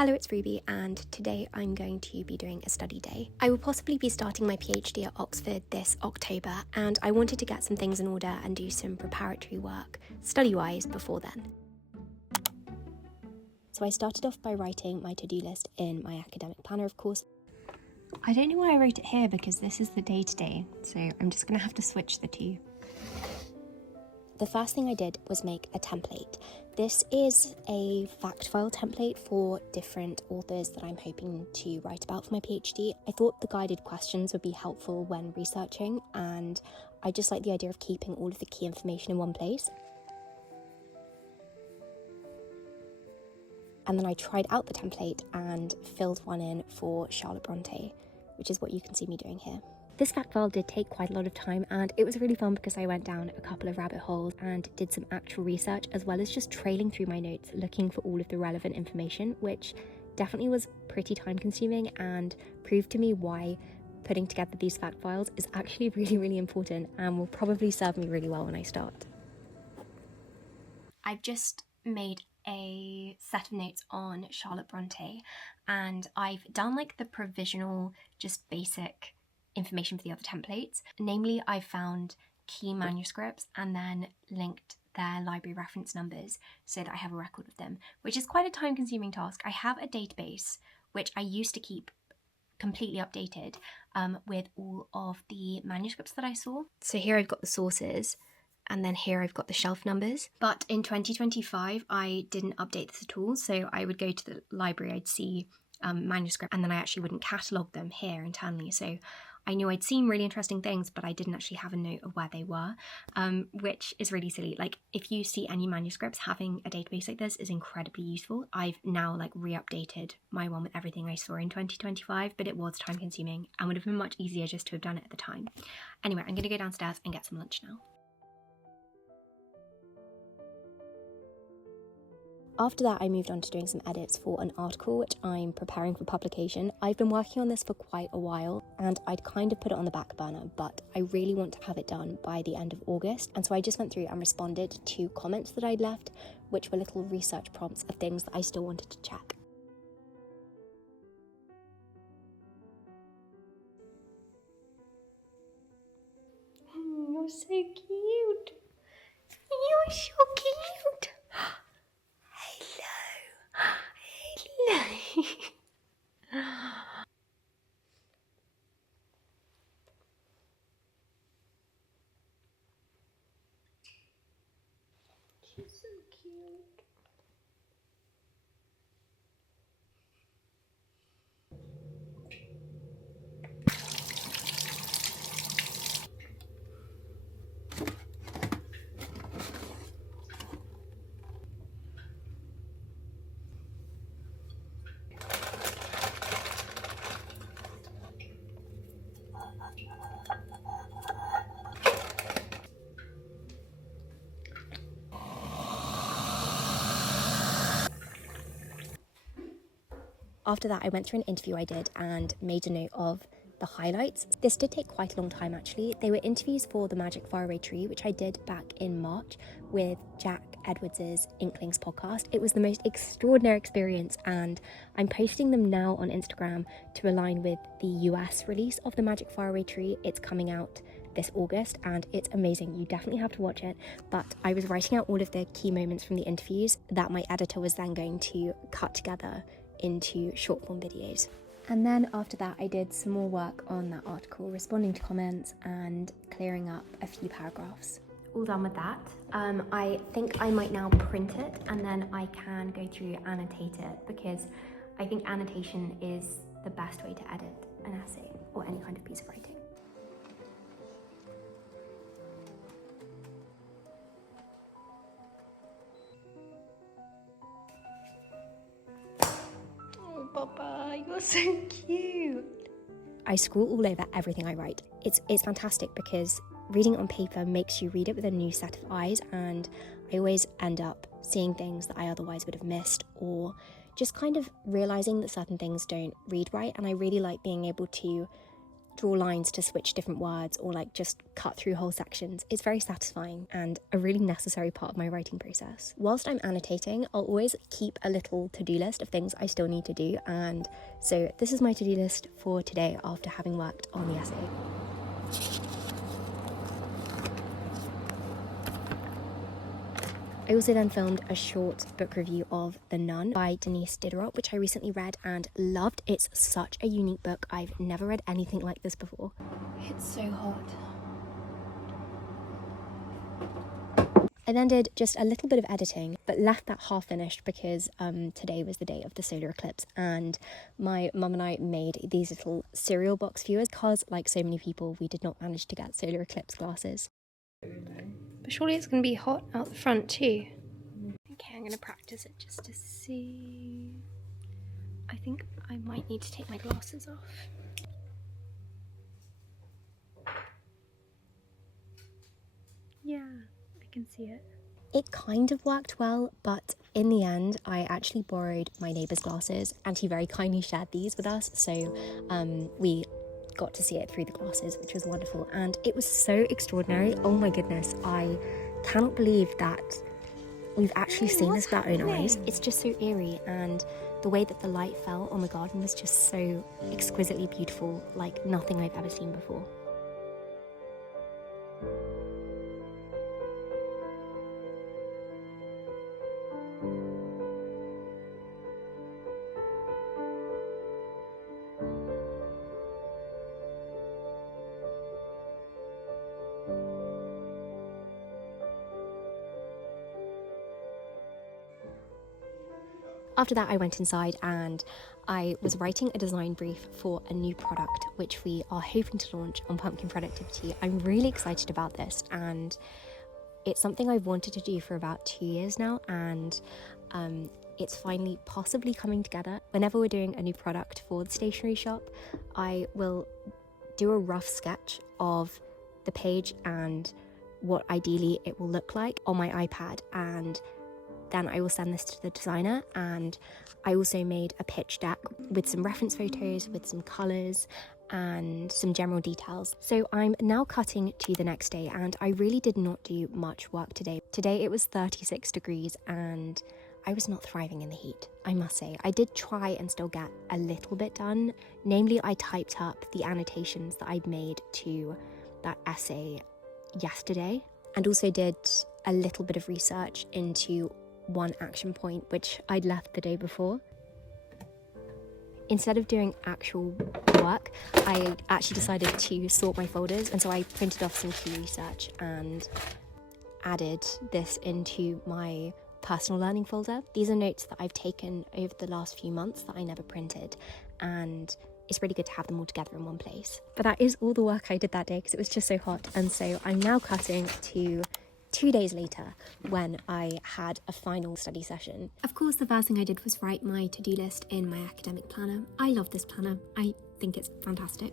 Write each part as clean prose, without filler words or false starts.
Hello, it's Ruby, and today I'm going to be doing a study day. I will possibly be starting my PhD at Oxford this October, and I wanted to get some things in order and do some preparatory work, study-wise, before then. So I started off by writing my to-do list in my academic planner, of course. I don't know why I wrote it here because this is the day-to-day, so I'm just going to have to switch the two. The first thing I did was make a template. This is a fact file template for different authors that I'm hoping to write about for my PhD. I thought the guided questions would be helpful when researching, and I just like the idea of keeping all of the key information in one place. And then I tried out the template and filled one in for Charlotte Bronte, which is what you can see me doing here. This fact file did take quite a lot of time, and it was really fun because I went down a couple of rabbit holes and did some actual research, as well as just trailing through my notes looking for all of the relevant information, which definitely was pretty time consuming and proved to me why putting together these fact files is actually really important and will probably serve me really well when I start. I've just made a set of notes on Charlotte Bronte, and I've done like the provisional, just basic information for the other templates. Namely, I found key manuscripts and then linked their library reference numbers so that I have a record of them, which is quite a time-consuming task. I have a database which I used to keep completely updated with all of the manuscripts that I saw. So here I've got the sources, and then here I've got the shelf numbers. But in 2025, I didn't update this at all, so I would go to the library, I'd see manuscript, and then I actually wouldn't catalogue them here internally. So I knew I'd seen really interesting things, but I didn't actually have a note of where they were, which is really silly. Like, if you see any manuscripts, having a database like this is incredibly useful. I've now re-updated my one with everything I saw in 2025, but it was time consuming and would have been much easier just to have done it at the time. Anyway, I'm going to go downstairs and get some lunch now. After that, I moved on to doing some edits for an article which I'm preparing for publication. I've been working on this for quite a while, and I'd kind of put it on the back burner, but I really want to have it done by the end of August. And so I just went through and responded to comments that I'd left, which were little research prompts of things that I still wanted to check. You're so cute. You're so cute. She's so cute. After that, I went through an interview I did and made a note of the highlights. This did take quite a long time, actually. They were interviews for the Magic Faraway Tree, which I did back in March with Jack Edwards' Inklings podcast. It was the most extraordinary experience, and I'm posting them now on Instagram to align with the US release of the Magic Faraway Tree. It's coming out this August, and it's amazing. You definitely have to watch it. But I was writing out all of the key moments from the interviews that my editor was then going to cut together into short form videos. And then after that, I did some more work on that article, responding to comments and clearing up a few paragraphs. All done with that. I think I might now print it, and then I can go through and annotate it, because I think annotation is the best way to edit an essay or any kind of piece of writing. Papa, you're so cute. I scroll all over everything I write. It's fantastic because reading it on paper makes you read it with a new set of eyes, and I always end up seeing things that I otherwise would have missed, or just kind of realizing that certain things don't read right. And I really like being able to draw lines to switch different words or like just cut through whole sections. It's very satisfying and a really necessary part of my writing process. Whilst I'm annotating, I'll always keep a little to-do list of things I still need to do, and so this is my to-do list for today after having worked on the essay. I also then filmed a short book review of The Nun by Denise Diderot, which I recently read and loved. It's such a unique book. I've never read anything like this before. It's so hot. I then did just a little bit of editing, but left that half finished because today was the day of the solar eclipse, and my mum and I made these little cereal box viewers because, like so many people, we did not manage to get solar eclipse glasses. But surely it's going to be hot out the front too. Okay, I'm going to practice it just to see. I think I might need to take my glasses off. Yeah, I can see it. It kind of worked well, but in the end, I actually borrowed my neighbour's glasses and he very kindly shared these with us. So we got to see it through the glasses, which was wonderful, and it was so extraordinary. Oh my goodness, I cannot believe that we've actually seen this with our own eyes. It's just so eerie, and the way that the light fell on the garden was just so exquisitely beautiful, like nothing I've ever seen before. After that, I went inside and I was writing a design brief for a new product, which we are hoping to launch on Pumpkin Productivity. I'm really excited about this, and it's something I've wanted to do for about 2 years now, and it's finally possibly coming together. Whenever we're doing a new product for the stationery shop, I will do a rough sketch of the page and what ideally it will look like on my iPad, and then I will send this to the designer. And I also made a pitch deck with some reference photos, with some colours and some general details. So I'm now cutting to the next day, and I really did not do much work today. Today it was 36 degrees and I was not thriving in the heat, I must say. I did try and still get a little bit done. Namely, I typed up the annotations that I'd made to that essay yesterday, and also did a little bit of research into one action point which I'd left the day before. Instead of doing actual work, I actually decided to sort my folders, and so I printed off some key research and added this into my personal learning folder. These are notes that I've taken over the last few months that I never printed, and it's really good to have them all together in one place. But that is all the work I did that day because it was just so hot, and so I'm now cutting to 2 days later when I had a final study session. Of course, the first thing I did was write my to-do list in my academic planner. I love this planner. I think it's fantastic.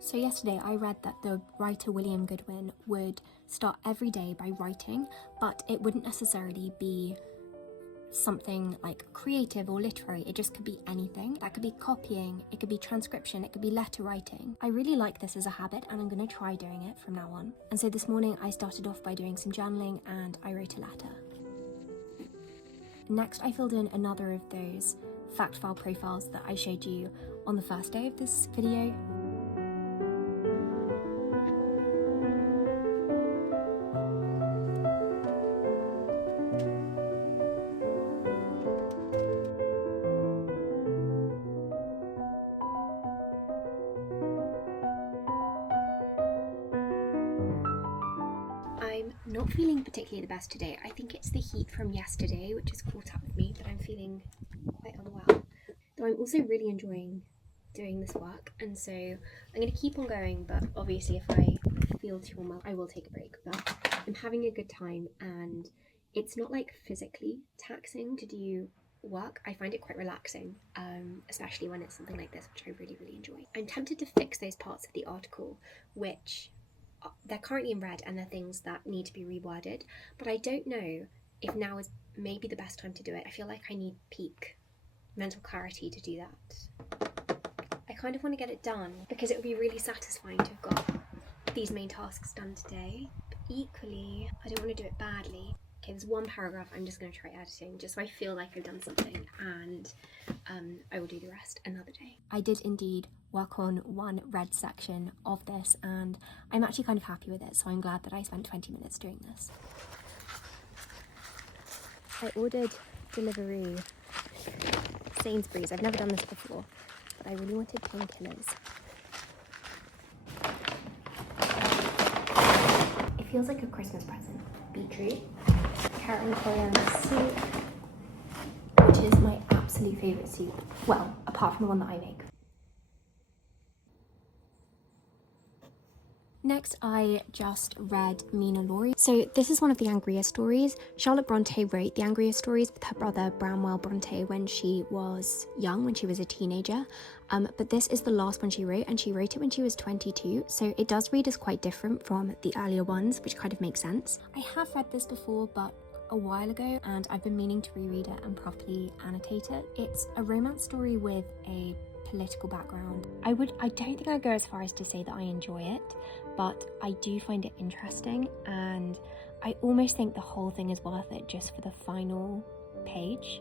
So yesterday I read that the writer William Goodwin would start every day by writing, but it wouldn't necessarily be something like creative or literary. It just could be anything. That could be copying, it could be transcription, it could be letter writing. I really like this as a habit, and I'm going to try doing it from now on. And so this morning I started off by doing some journaling and I wrote a letter. Next I filled in another of those fact file profiles that I showed you on the first day of this video. I'm not feeling particularly the best today. I think it's the heat from yesterday which has caught up with me, but I'm feeling quite unwell. Though I'm also really enjoying doing this work, and so I'm going to keep on going, but obviously if I feel too unwell I will take a break. But I'm having a good time, and it's not like physically taxing to do work. I find it quite relaxing, especially when it's something like this, which I really enjoy. I'm tempted to fix those parts of the article which they're currently in red and they're things that need to be reworded, but I don't know if now is maybe the best time to do it. I feel like I need peak mental clarity to do that. kind of want to get it done because it would be really satisfying to have got these main tasks done today. But equally, I don't want to do it badly. Okay, there's one paragraph I'm just going to try editing just so I feel like I've done something, and I will do the rest another day. I did indeed work on one red section of this and I'm actually kind of happy with it, so I'm glad that I spent 20 minutes doing this. I ordered delivery Sainsbury's. I've never done this before, but I really wanted painkillers. It feels like a Christmas present. Beetroot, carrot and coriander soup, which is my absolute favourite soup. Well, apart from the one that I make. Next, I just read Mina Laurie. So this is one of the Angria stories. Charlotte Bronte wrote the Angria stories with her brother Branwell Bronte when she was young, when she was a teenager. But this is the last one she wrote, and she wrote it when she was 22. So it does read as quite different from the earlier ones, which kind of makes sense. I have read this before, but a while ago, and I've been meaning to reread it and properly annotate it. It's a romance story with a political background. I don't think I'd go as far as to say that I enjoy it, but I do find it interesting, and I almost think the whole thing is worth it just for the final page.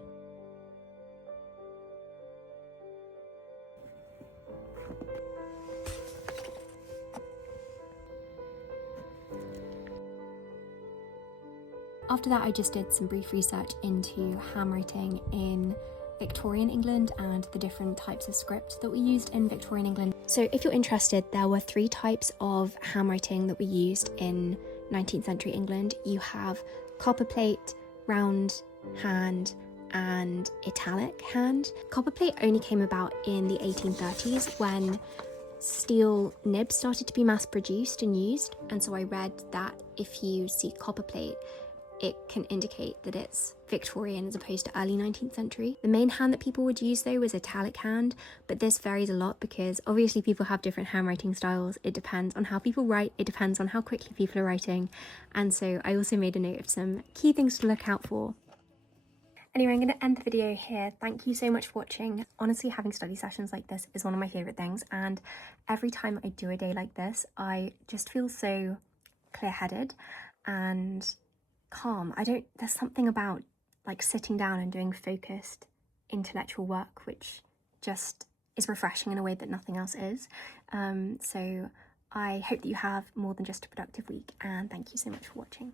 After that, I just did some brief research into handwriting in Victorian England and the different types of script that were used in Victorian England. So if you're interested, there were 3 types of handwriting that were used in 19th century England. You have copperplate, round hand, and italic hand. Copperplate only came about in the 1830s when steel nibs started to be mass produced and used, and so I read that if you see copperplate, it can indicate that it's Victorian as opposed to early 19th century. The main hand that people would use though was italic hand, but this varies a lot because obviously people have different handwriting styles. It depends on how people write, it depends on how quickly people are writing, and so I also made a note of some key things to look out for. Anyway, I'm going to end the video here. Thank you so much for watching. Honestly, having study sessions like this is one of my favourite things, and every time I do a day like this, I just feel so clear-headed and calm. There's something about like sitting down and doing focused intellectual work which just is refreshing in a way that nothing else is. So I hope that you have more than just a productive week, and thank you so much for watching.